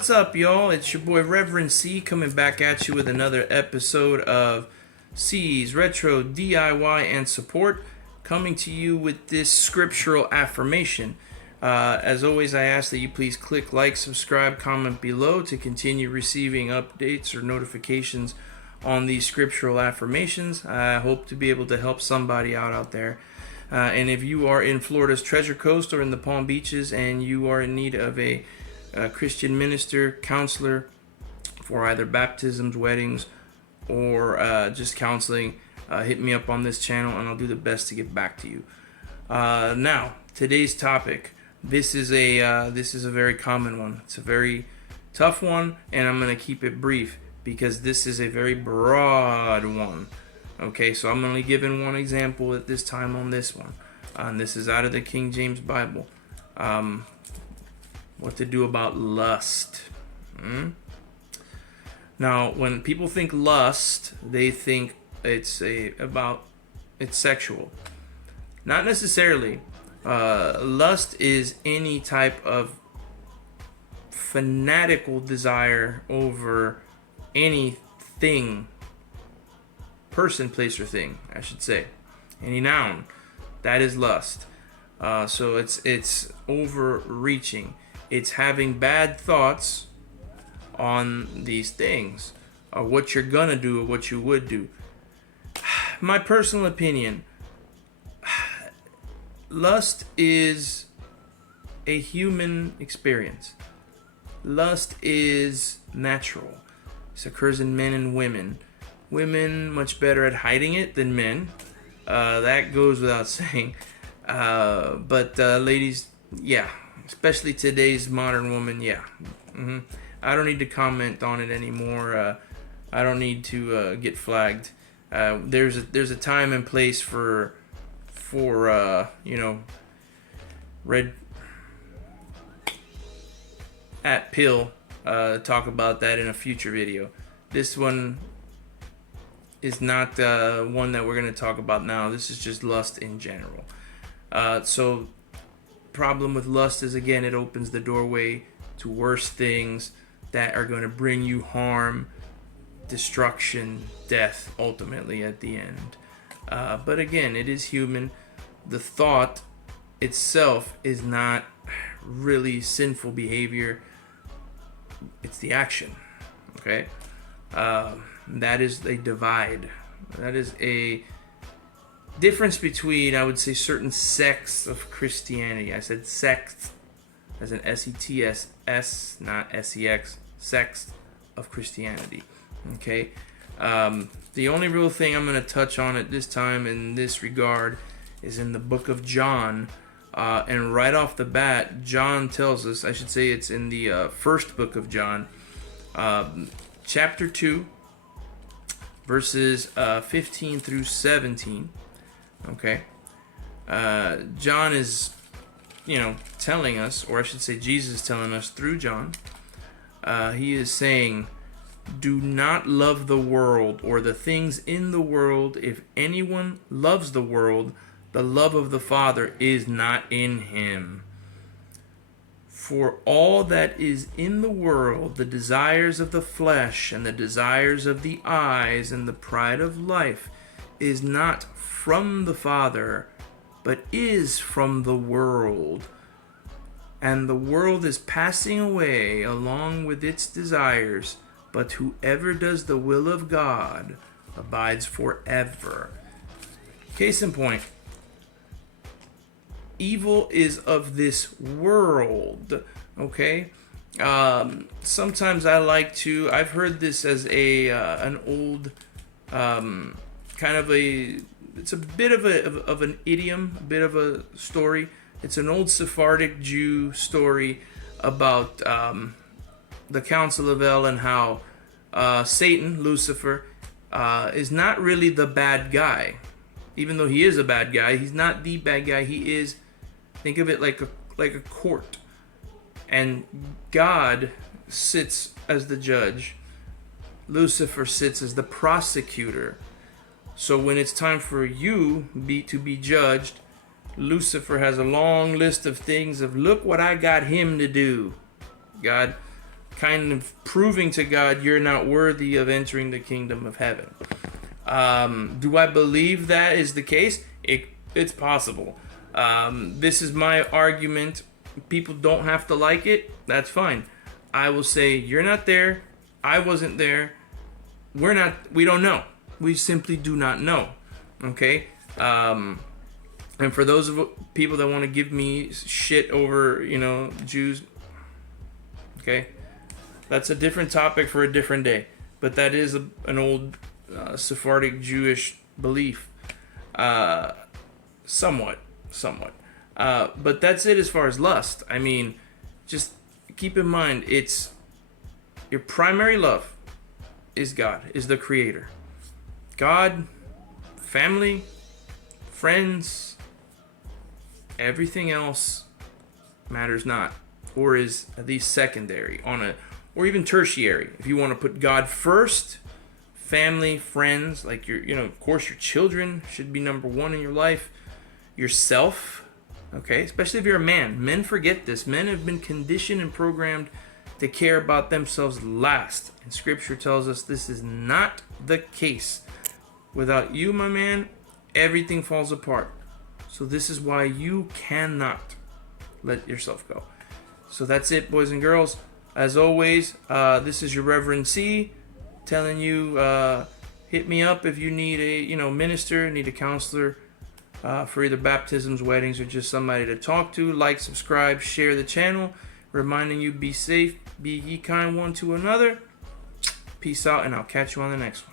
What's up, y'all? It's your boy Reverend C coming back at you with another episode of C's Retro DIY and Support, coming to you with this scriptural affirmation. As always, I ask that you please click like, subscribe, comment below to continue receiving updates or notifications on these scriptural affirmations. I hope to be able to help somebody out there. And if you are in Florida's Treasure Coast or in the Palm Beaches and you are in need of a Christian minister, counselor for either baptisms, weddings, or just counseling, hit me up on this channel and I'll do the best to get back to you. Now, today's topic. This is a very common one. It's a very tough one, and I'm going to keep it brief because this is a very broad one. Okay, so I'm only giving one example at this time on this one. And this is out of the King James Bible. What to do about lust. Now, when people think lust, they think it's sexual. Not necessarily. Lust is any type of fanatical desire over anything, person, place, or thing, I should say. Any noun. That is lust. So it's overreaching. It's having bad thoughts on these things, or what you're gonna do or what you would do. My personal opinion, lust is a human experience. Lust is natural. This occurs in men and women. Women much better at hiding it than men. That goes without saying. But ladies, yeah. Especially today's modern woman, yeah. I don't need to comment on it anymore. I don't need to get flagged. There's a time and place for red at pill. Talk about that in a future video. This one is not one that we're going to talk about now. This is just lust in general. So problem with lust is, again, it opens the doorway to worse things that are going to bring you harm, destruction, death, ultimately at the end. But again, it is human. The thought itself is not really sinful behavior. It's the action. Okay? That is a divide. That is a difference between, I would say, certain sects of Christianity. I said sects as an S-E-T-S-S, not S-E-X, sects of Christianity. Okay? The only real thing I'm going to touch on at this time in this regard is in the book of John. And right off the bat, John tells us, I should say it's in the first book of John, chapter 2, verses 15 through 17. Okay, John is, telling us, or I should say Jesus is telling us through John, he is saying, do not love the world or the things in the world. If anyone loves the world, the love of the Father is not in him. For all that is in the world, the desires of the flesh and the desires of the eyes and the pride of life, is not from the Father, but is from the world. And the world is passing away along with its desires, but whoever does the will of God abides forever. Case in point, evil is of this world, okay? Sometimes I've heard this as an old, it's a bit of an idiom, a bit of a story. It's an old Sephardic Jew story about the Council of El and how Satan, Lucifer, is not really the bad guy. Even though he is a bad guy, he's not the bad guy. He is, think of it like a court. And God sits as the judge. Lucifer sits as the prosecutor. So when it's time for you to be judged, Lucifer has a long list of things of, look what I got him to do. God kind of proving to God, you're not worthy of entering the kingdom of heaven. Do I believe that is the case? It's possible. This is my argument. People don't have to like it. That's fine. I will say, you're not there. I wasn't there. We don't know. We simply do not know. Okay? And for those of people that want to give me shit over, Jews, okay? That's a different topic for a different day. But that is an old Sephardic Jewish belief. Somewhat. But that's it as far as lust. I mean, just keep in mind, it's your primary love is God, is the creator. God, family, friends, everything else matters not, or is at least secondary or even tertiary. If you want to put God first, family, friends, like of course your children should be number one in your life. Yourself, okay, especially if you're a man. Men forget this. Men have been conditioned and programmed to care about themselves last. And scripture tells us this is not the case. Without you, my man, everything falls apart. So this is why you cannot let yourself go. So that's it, boys and girls. As always, this is your Reverend C telling you, hit me up if you need a minister, need a counselor for either baptisms, weddings, or just somebody to talk to. Like, subscribe, share the channel. Reminding you, be safe, be ye kind one to another. Peace out, and I'll catch you on the next one.